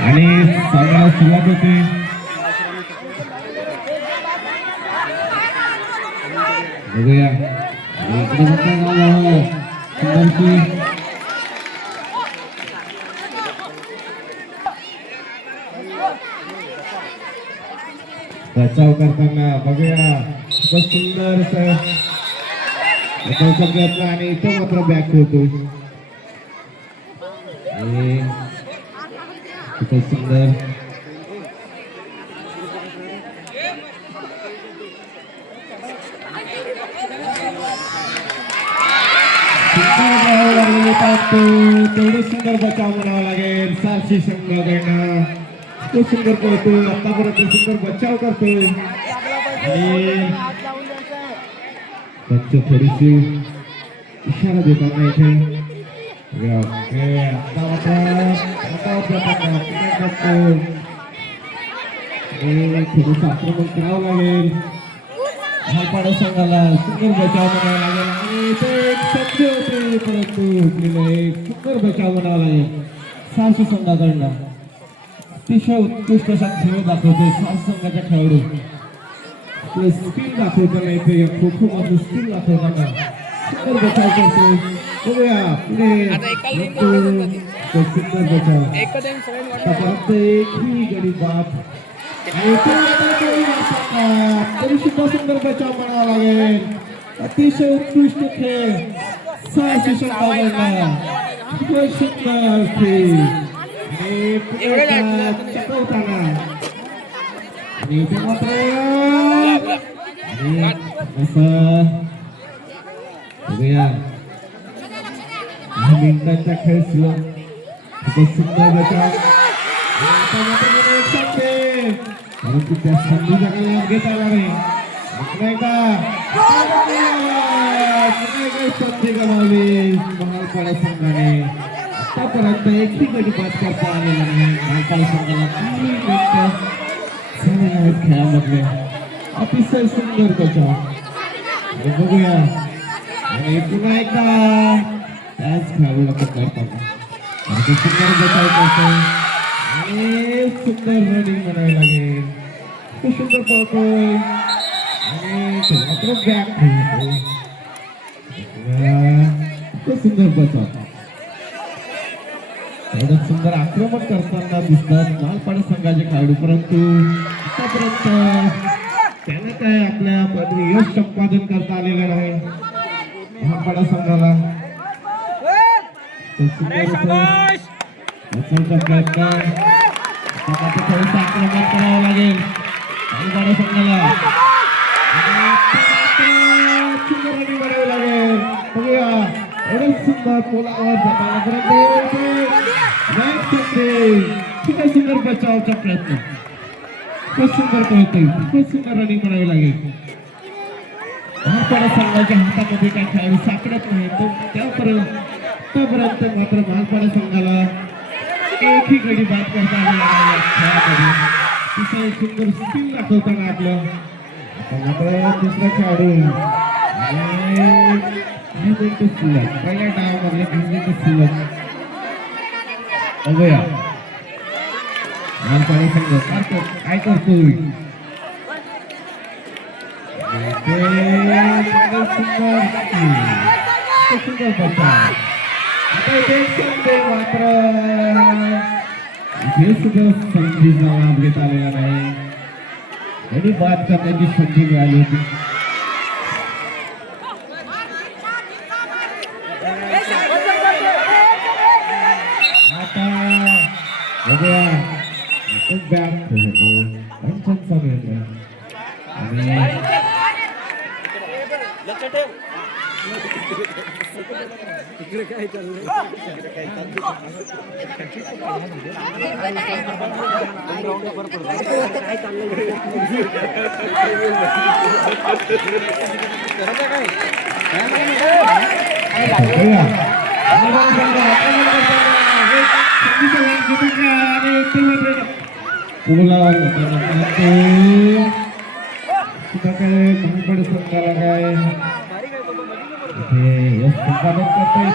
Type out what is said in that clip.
आणि सामन्याला सुरुवात होते. बघूया बचाव करताना बघूया खूपच सुंदर प्रयत्न आणि इथं मात्र बॅक होतो. खूपच सुंदर तेवढं सुंदर बचाव म्हणावा लागेल. सारशी संघाकडनं खूप सुंदर पळतो. आतापर्यंत सुंदर बचाव करतोय आणि थोडीशी इशारा देताना इथे थोडंसं आक्रमण करावं लागेल. झालपाडा संघाला सुंदर बचाव म्हणावा लागेल आणि ते एक संधी होते परंतु एक सुंदर बचाव म्हणावा लागेल. सारशी संघाकडनं अतिशय उत्कृष्ट असा खेळ दाखवतो सारशी संघाच्या खेळाडू. आपलं स्किल दाखवताना इथे खो खो मध्ये स्किल दाखवताना सुंदर बचाव करतो. बघूया पुढे सुंदर बचाव परत एकही गडी बाद तरी सुद्धा सुंदर बचाव म्हणावा लागेल. अतिशय उत्कृष्ट खेळ साहसी संघाकडनं खूपच सुंदर खेळ चकवताना आणि इथे मात्र बघूया मिनिटांचा खेळ सुरू. खूपच सुंदर बचाव परंतु त्या संधीचा काही लाभ घेता आला नाही. संधी गमावली महालपाडा संघाने. आतापर्यंत एकही गडी बाद करता आलेला नाही. महालपाडा संघाला 3 मिनिटं झाले आहेत खेळामधले. अतिशय सुंदर बचाव बघूया आणि पुन्हा एकदा त्याच खेळाडूला पकडतात. सुंदर बचाव करतो आणि सुंदर रनिंग म्हणावी लागेल. खूप सुंदर पळतोय आणि मात्र बॅक होतो. खूप सुंदर बचाव एवढं सुंदर आक्रमण करताना दिसतात मालपाडा संघाचे खेळाडू. परंतु आतापर्यंत त्यांना काय आपल्या यश संपादन करता आलेलं नाही मालपाडा संघाला. प्रयत्न थोडंसं आक्रमण करावं लागेल मालपाडा संघाला. करावी लागेल. बघूया एवढं सुंदर पोलावर जाताना खूपच सुंदर बचावचा प्रयत्न. खूप सुंदर पळतोय. खूप सुंदर रनिंग करावी लागेल. मालपाडा संघाच्या हातामध्ये काही खेळाडू सापडत नाही. त्यापर्यंत मात्र मालपाडा संघाला एकही गडी बाद करता आलेला खेळामध्ये. तिसरं सुंदर स्किल दाखवताना आपलं मात्र दुसरा खेळाडू पहिल्या डावामधले बघूया मालपाडा संघ काय करतोय. सुंदर पडतात. आता इथे मात्र इथे सुद्धा संधीचा लाभ घेता आलेला नाही. गडी बाद करण्याची संधी मिळाली होती. आता बघूया बॅक होतो पंचांचा निर्णय आणि इकडे काय चाललंय. मालपाडा संघाला काय यश संपादन करतोय.